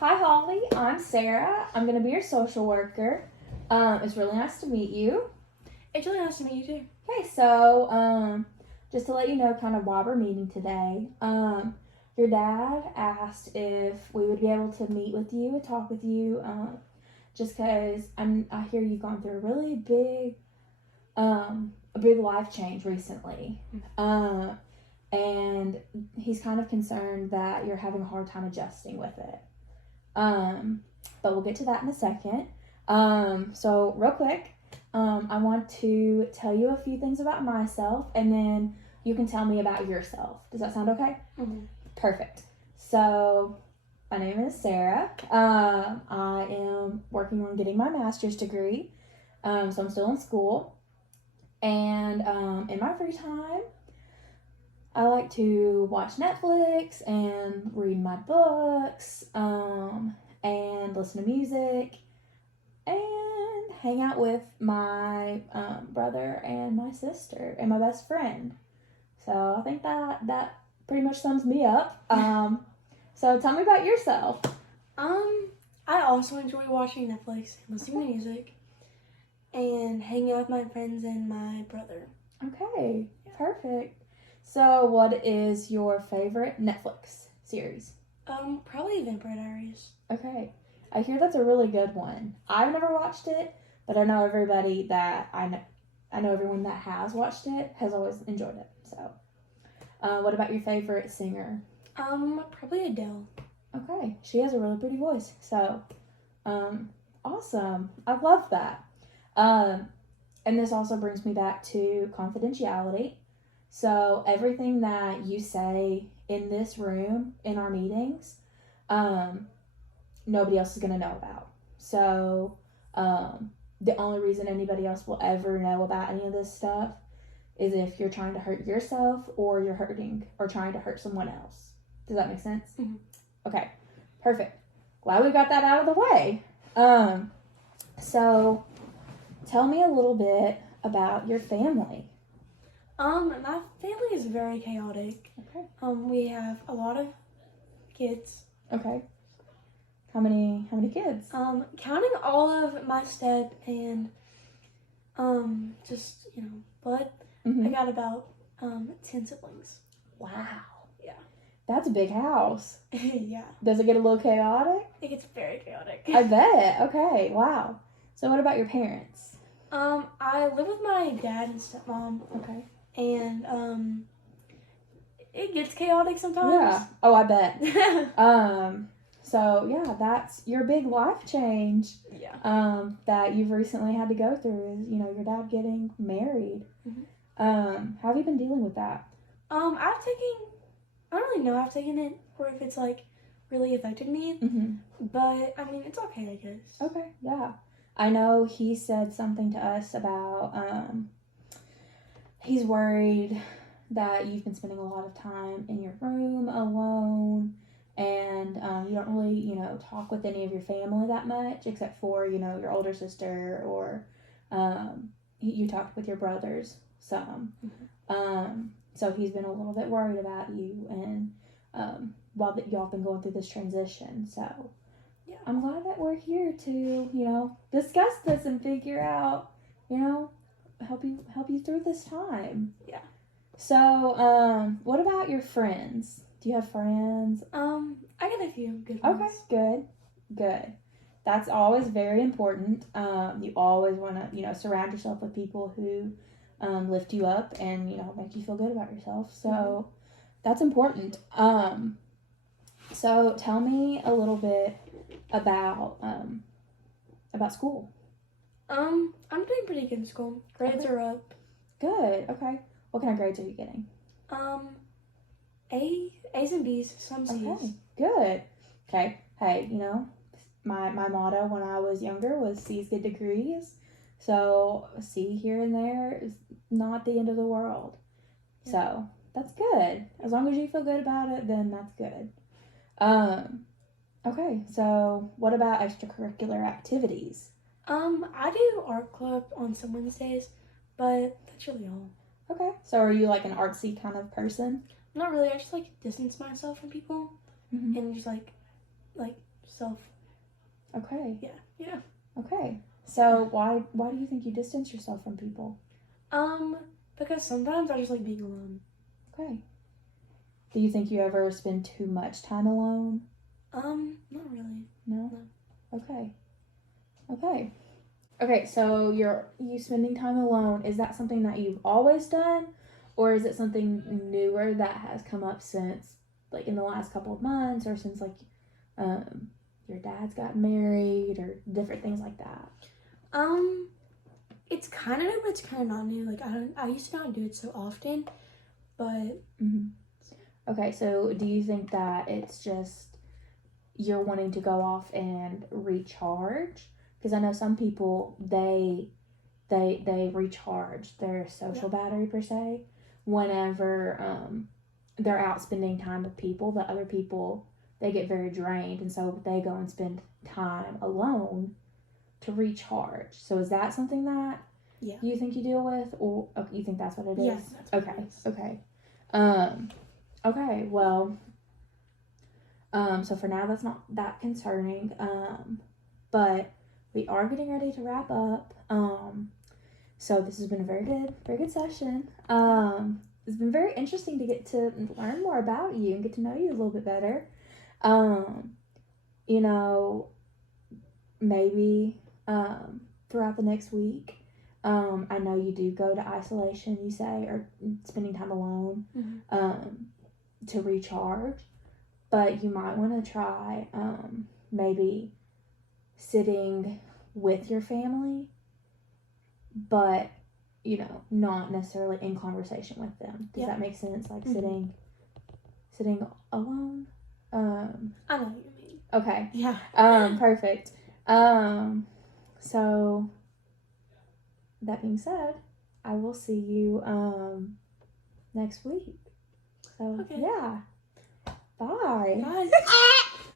Hi, Holly. I'm Sarah. I'm going to be your social worker. It's really nice to meet you. It's really nice to meet you too. Okay, so just to let you know kind of why we're meeting today, your dad asked if we would be able to meet with you and talk with you, just because I hear you've gone through a really big life change recently. And he's kind of concerned that you're having a hard time adjusting with it. But we'll get to that in a second. So real quick, I want to tell you a few things about myself, and then you can tell me about yourself. Does that sound okay? Mm-hmm. Perfect. So my name is Sarah. I am working on getting my master's degree. So I'm still in school. And in my free time, I like to watch Netflix and read my books, and listen to music, and hang out with my brother and my sister and my best friend. So I think that pretty much sums me up. So tell me about yourself. I also enjoy watching Netflix, listening to music, and hanging out with my friends and my brother. Okay, perfect. So what is your favorite Netflix series? Probably Vampire Diaries. Okay. I hear that's a really good one. I've never watched it, but I know everybody that I know everyone that has watched it has always enjoyed it. So, what about your favorite singer? Probably Adele. Okay, she has a really pretty voice. So, awesome. I love that. And this also brings me back to confidentiality. So everything that you say in this room, in our meetings, nobody else is going to know about. So the only reason anybody else will ever know about any of this stuff is if you're trying to hurt yourself or you're hurting or trying to hurt someone else. Does that make sense? Mm-hmm. Okay, perfect. Glad we got that out of the way. So tell me a little bit about your family. My family is very chaotic. Okay. We have a lot of kids. Okay. How many kids? Counting all of my step and just blood, Mm-hmm. I got about 10 siblings. Wow. Yeah. That's a big house. Yeah. Does it get a little chaotic? It gets very chaotic. I bet. Okay. Wow. So what about your parents? I live with my dad and stepmom. Okay. And it gets chaotic sometimes. Yeah. Oh, I bet. So yeah, that's your big life change. Yeah. That you've recently had to go through is, your dad getting married. Mm-hmm. How have you been dealing with that? I don't really know how I've taken it or if it's like really affected me. Mm-hmm. But I mean, it's okay, I guess. Okay. Yeah. I know he said something to us about he's worried that you've been spending a lot of time in your room alone, and you don't really, talk with any of your family that much, except for, your older sister, or you talked with your brothers some. Mm-hmm. So he's been a little bit worried about you, and while y'all been going through this transition. So yeah. I'm glad that we're here to, discuss this and figure out, help you through this time. Yeah. So, what about your friends? Do you have friends? I got a few good ones. Okay, good. That's always very important. You always want to, surround yourself with people who lift you up and, make you feel good about yourself. So, that's important. So tell me a little bit about school. I'm doing pretty good in school. Grades are up. Good. Okay. What kind of grades are you getting? A's and B's, some C's. Okay. Good. Okay. Hey, my motto when I was younger was C's get degrees. So C here and there is not the end of the world. Yeah. So that's good. As long as you feel good about it, then that's good. Okay, so what about extracurricular activities? I do art club on some Wednesdays, but that's really all. Okay, so are you like an artsy kind of person? Not really. I just like distance myself from people mm-hmm. and just like self. Okay. Yeah. Okay. So why do you think you distance yourself from people? Because sometimes I just like being alone. Okay. Do you think you ever spend too much time alone? Not really. No? No. Okay. Okay. Okay, so you spending time alone, is that something that you've always done? Or is it something newer that has come up since, like, in the last couple of months, or since, like, your dad's got married, or different things like that? It's kind of new, but it's kind of not new. Like, I used to not do it so often, but... Mm-hmm. Okay, so do you think that it's just you're wanting to go off and recharge? Because I know some people, they recharge their social battery, per se, whenever they're out spending time with people, but other people, they get very drained, and so they go and spend time alone to recharge. So is that something that you think you deal with, or you think that's what it is? Yes. Okay. Okay, well, so for now that's not that concerning, but we are getting ready to wrap up. So this has been a very good session. It's been very interesting to get to learn more about you and get to know you a little bit better. You know, maybe throughout the next week, I know you do go to isolation, you say, or spending time alone, to recharge, but you might want to try maybe sitting with your family, but not necessarily in conversation with them. Does that make sense? Like sitting alone. I know what you mean. Okay. Yeah. Perfect. So that being said, I will see you next week. So yeah. Bye. Bye.